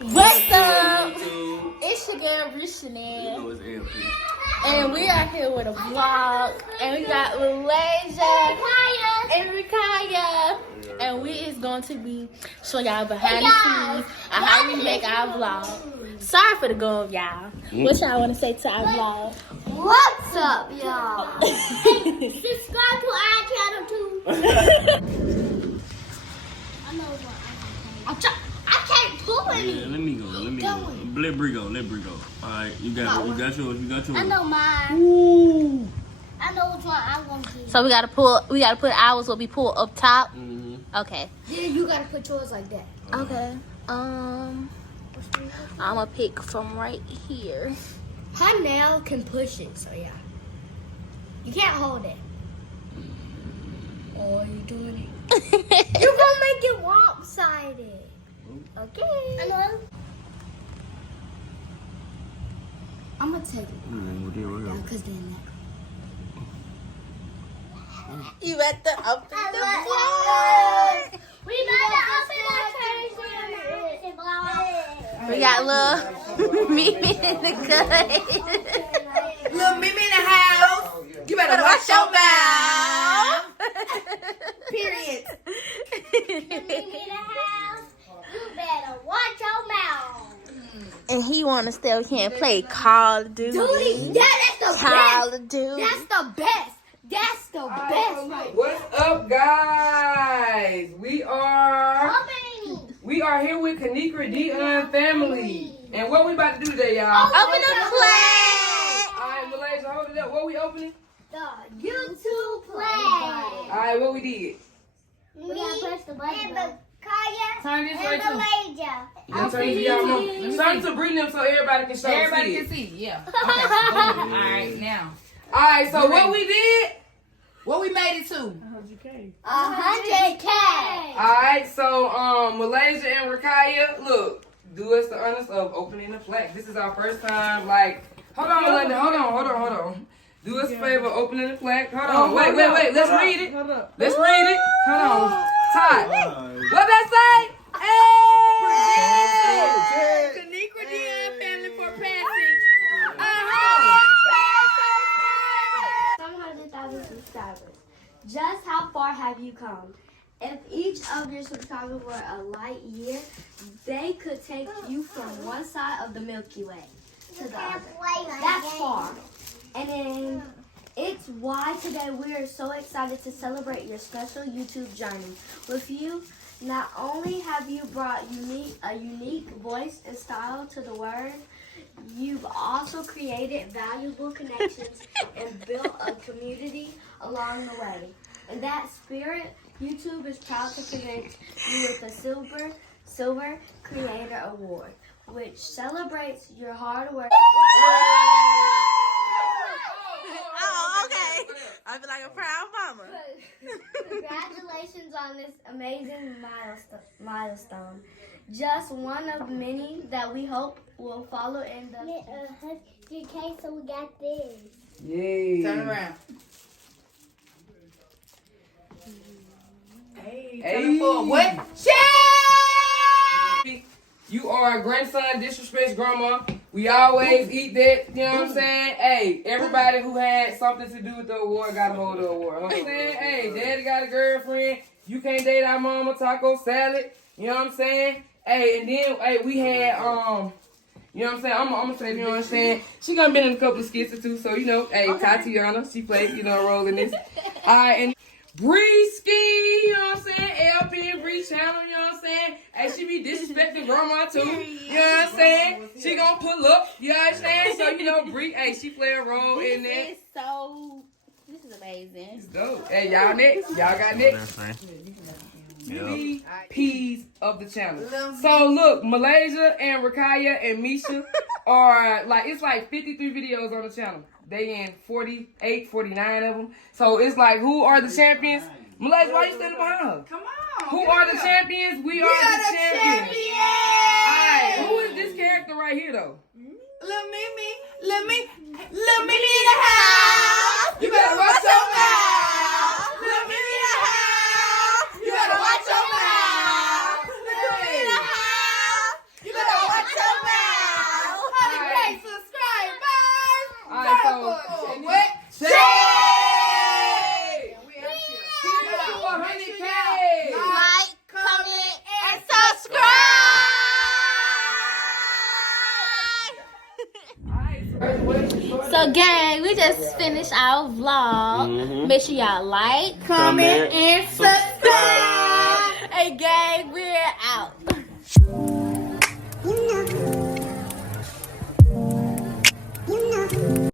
What's up? It's your girl, Chanel. And we are here with a vlog. And we got Malaysia and Rikaya. And we is going to be showing y'all behind the scenes of how we make our vlog. Sorry for the go of y'all. What y'all want to say to our vlog? What's up, y'all? Subscribe to our channel too. I can't pull it. Let me go. Let Bree go. Alright, you got yours. I know mine. Ooh. I know which one I'm gonna get. So we gotta put ours will be pulled up top. Okay. Yeah, you gotta put yours like that. Okay. I'm gonna pick from right here. Her nail can push it, so yeah. You can't hold it. Oh, you doing it? You're gonna make it lopsided. Okay. I know. I'm gonna take it. Because then You at the up in the vlog. We made it up in the We got little Mimi in the cut. Little Mimi in the house. You better watch your mouth. Period. Mimi in the house. You better watch your mouth. And he wanna still can't play Call of Duty. Yeah, that's the Call best. of Duty. That's the best. That's the best. What's up, guys? We are here with Kinigra Deon family. And what we about to do today, y'all? Open the play. Alright, Malaysia, hold it up. What we opening? The YouTube play. Alright, what we did? We gotta press the button. Turn this way too. Malaysia. Turn this y'all know. Turn to bring them so everybody can show. Everybody can see, yeah. Okay. All right, now. Alright, so what we did? What we made it to? 100K. Alright, so Malaysia and Rikaya, look, do us the honors of opening the flag. This is our first time, like, hold on, London, hold on. Do us a favor, opening the flag. Hold on, wait, let's read it. Let's read it. Hold on. Todd, what that say? Hey! Kinigra Deon family for passing. 700,000 subscribers. Just how far have you come? If each of your subscribers were a light year, they could take you from one side of the Milky Way to the other. That's far. And then it's why today we are so excited to celebrate your special YouTube journey. With you, not only have you brought a unique voice and style to the word, you've also created valuable connections and built a community along the way. In that spirit, YouTube is proud to present you with the Silver Creator Award, which celebrates your hard work. Oh, okay. I feel like a proud mama. Congratulations on this amazing milestone. Just one of many that we hope will follow in the 100K, so we got this. Yay. Turn around. Hey, turn forward. What? You are a grandson, disrespects grandma. We always eat that, you know what I'm saying? Hey, everybody who had something to do with the award got to hold the award. You know what I'm saying? Hey, daddy got a girlfriend. You can't date our mama, taco salad. You know what I'm saying? Hey, and then, hey, we had, you know what I'm saying? I'm going to say, you know what I'm saying? She gonna been in a couple of skits or two, so, you know, hey, Tatiana, she played, you know, a role in this. All right, and Bree Ski, you know what I'm saying? LP and Bree channel, you know what I'm saying? Hey, she be disrespecting grandma too, you know what I'm saying? She gonna pull up, you know what I'm saying? So, you know, Bree, hey, she play a role in that. This is amazing. It's dope. Hey, y'all next? Y'all got next? P's of the channel. So look, Malaysia and Rikaya and Misha are like, it's like 53 videos on the channel. They in 48, 49 of them. So it's like, who are the champions? Malaysia, why you standing behind her? Come on. Who are the champions? We are the champions. Alright, who is this character right here though? Little Mimi in the house. You better watch your mouth. Little Mimi in the house. You better watch your mouth. Little Mimi in the house. You better watch So, gang, we just finished our vlog. Make sure y'all like, Comment, and subscribe.